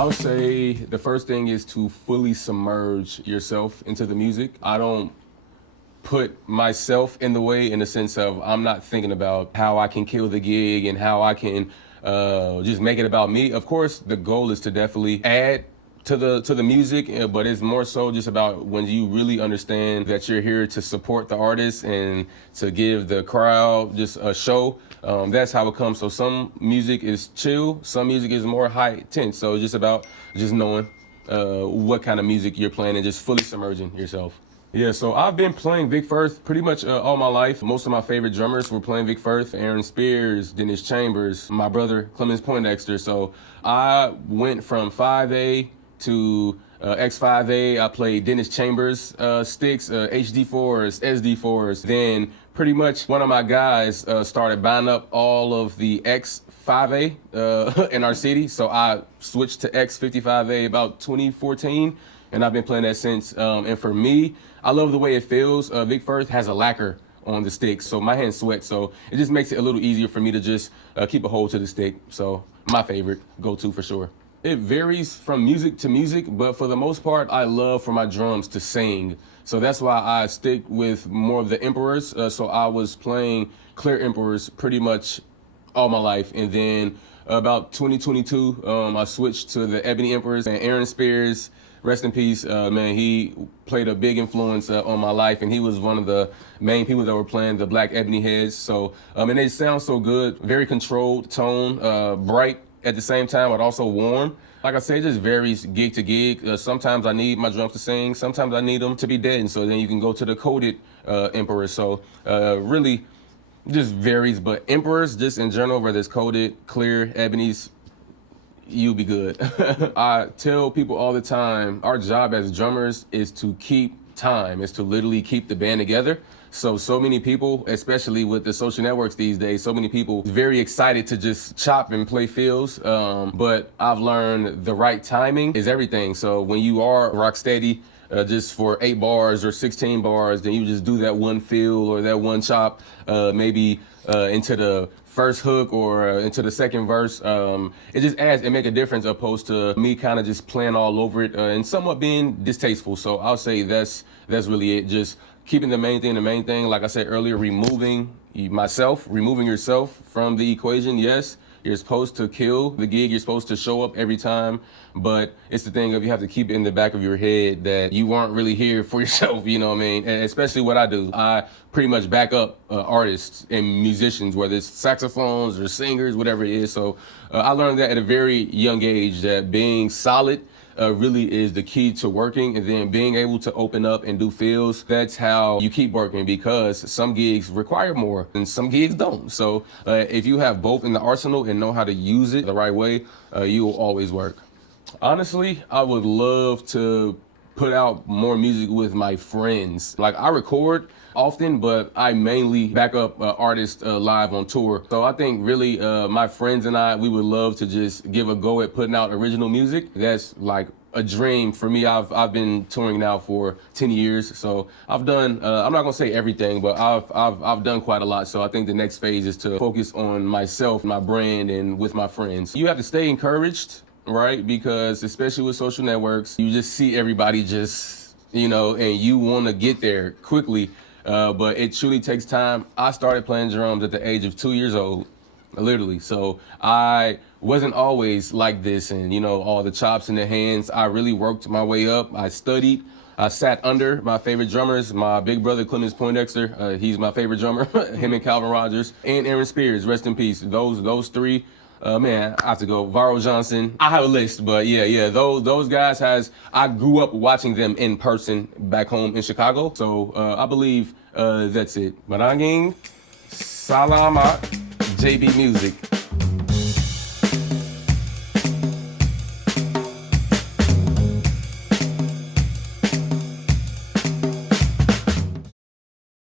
I'll say the first thing is to fully submerge yourself into the music. I don't put myself in the way in the sense of I'm not thinking about how I can kill the gig and how I can just make it about me. Of course, the goal is to definitely add to the music, but it's more so just about when you really understand that you're here to support the artist and to give the crowd just a show. That's how it comes. So some music is chill, some music is more high tense. So it's just about just knowing what kind of music you're playing and just fully submerging yourself. Yeah, so I've been playing Vic Firth pretty much all my life. Most of my favorite drummers were playing Vic Firth, Aaron Spears, Dennis Chambers, my brother Jermaine Poindexter. So I went from 5A to X5A. I played Dennis Chambers sticks, HD4s, SD4s. Then pretty much one of my guys started buying up all of the X5A in our city. So I switched to X55A about 2014. And I've been playing that since. And for me, I love the way it feels. Vic Firth has a lacquer on the stick, so my hands sweat. So it just makes it a little easier for me to just keep a hold to the stick. So my favorite go-to for sure. It varies from music to music, but for the most part, I love for my drums to sing. So that's why I stick with more of the Emperors. So I was playing clear Emperors pretty much all my life. And then about 2022, I switched to the Ebony Emperors and Aaron Spears. Rest in peace, man. He played a big influence on my life, and he was one of the main people that were playing the Black Ebony Heads. So, and they sound so good, very controlled tone, bright at the same time, but also warm. Like I said, it just varies gig to gig. Sometimes I need my drums to sing, sometimes I need them to be dead, and so then you can go to the coded Emperor. So, really, just varies. But Emperors, just in general, whether it's coded, clear, ebonies, you'll be good. I tell people all the time, our job as drummers is to keep time, is to literally keep the band together. So many people, especially with the social networks these days, so many people very excited to just chop and play fills. But I've learned the right timing is everything. So when you are rock steady, just for 8 bars or 16 bars, then you just do that one fill or that one chop, maybe into the first hook or into the second verse. It just adds, it make a difference opposed to me kind of just playing all over it and somewhat being distasteful. So I'll say that's really it. Just keeping the main thing, like I said earlier, removing yourself from the equation. Yes, you're supposed to kill the gig. You're supposed to show up every time. But it's the thing of you have to keep it in the back of your head that you aren't really here for yourself, you know what I mean? And especially what I do. I pretty much back up artists and musicians, whether it's saxophones or singers, whatever it is. So I learned that at a very young age, that being solid really is the key to working, and then being able to open up and do fills. That's how you keep working, because some gigs require more and some gigs don't. So if you have both in the arsenal and know how to use it the right way, you will always work. Honestly, I would love to put out more music with my friends. Like, I record often, but I mainly back up artists live on tour. So I think really my friends and I, we would love to just give a go at putting out original music. That's like a dream for me. I've been touring now for 10 years. So I've done, I'm not gonna say everything, but I've done quite a lot. So I think the next phase is to focus on myself, my brand, and with my friends. You have to stay encouraged, right? Because especially with social networks, you just see everybody just, and you want to get there quickly. But it truly takes time. I started playing drums at the age of 2 years old, literally. So I wasn't always like this and, all the chops in the hands. I really worked my way up. I studied. I sat under my favorite drummers, my big brother, Jermaine Poindexter. He's my favorite drummer, him and Calvin Rogers, and Aaron Spears, rest in peace. Those three. Man, I have to go. Varro Johnson. I have a list, but yeah. Those guys I grew up watching them in person back home in Chicago. So I believe that's it. Maranging Salamat, JB Music.